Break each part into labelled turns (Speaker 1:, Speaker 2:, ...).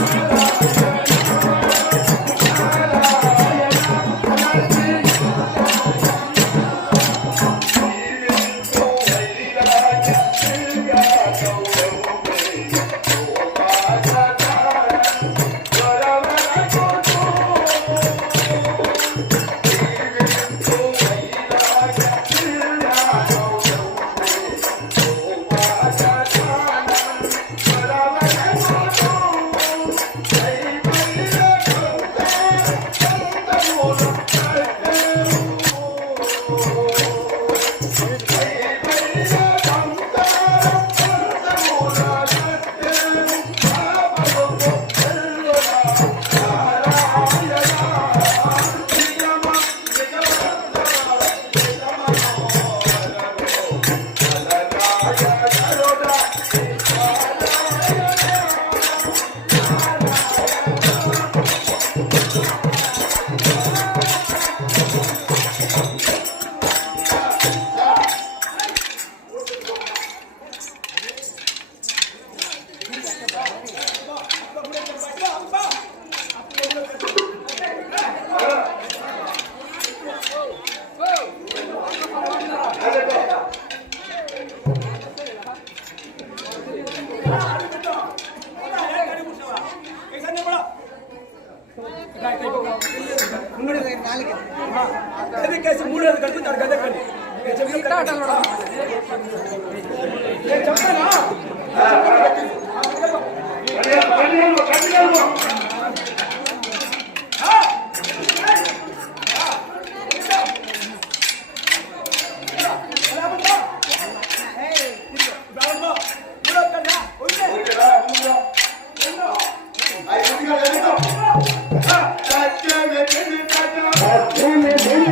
Speaker 1: Thank you. నేను చెప్తాను నేను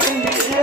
Speaker 1: Thank you.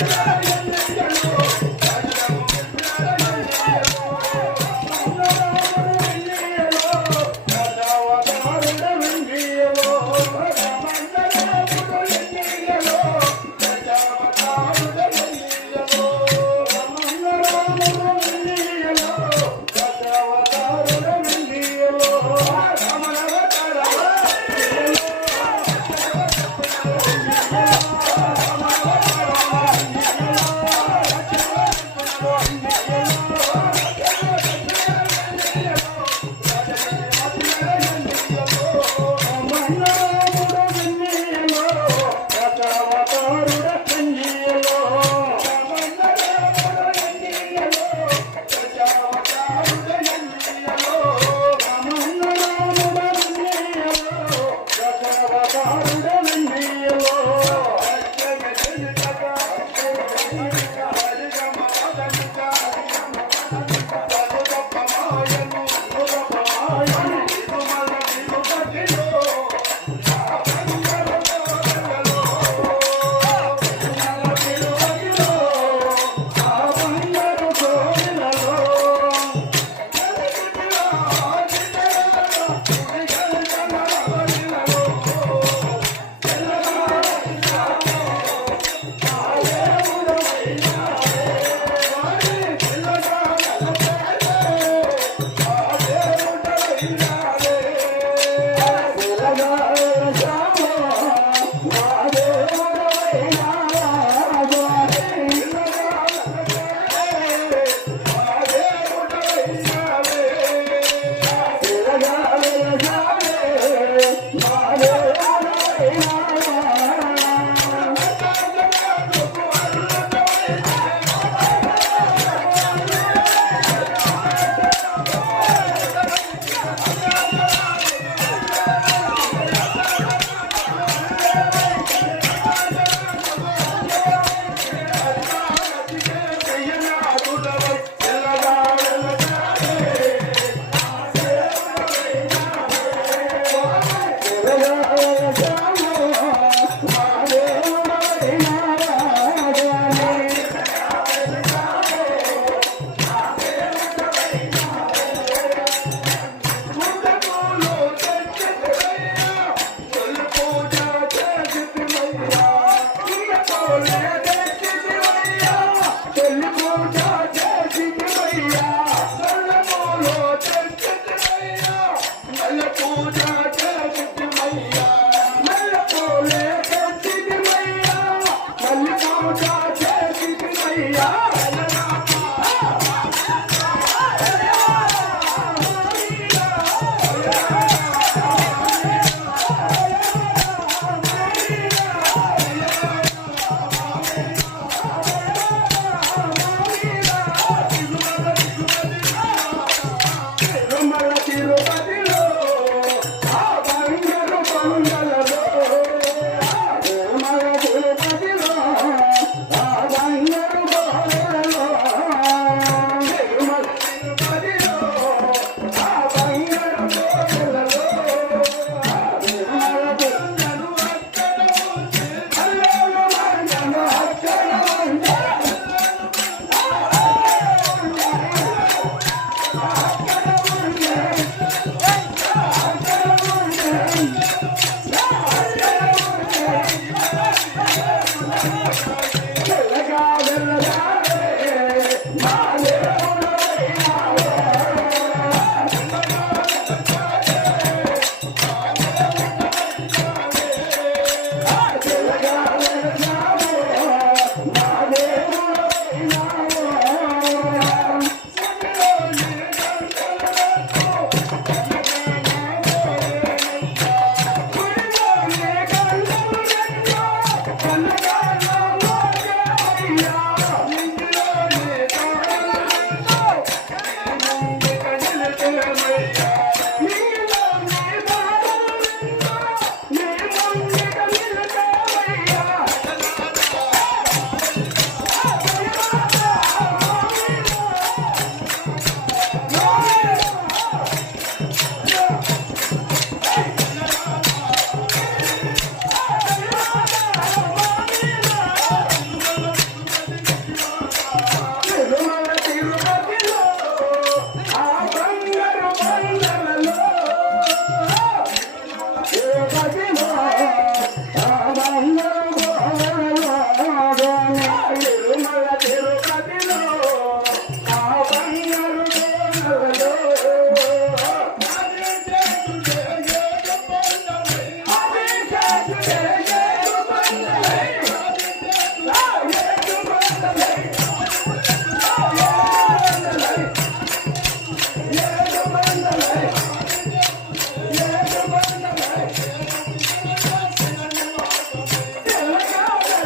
Speaker 1: Thank.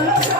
Speaker 1: Thank you.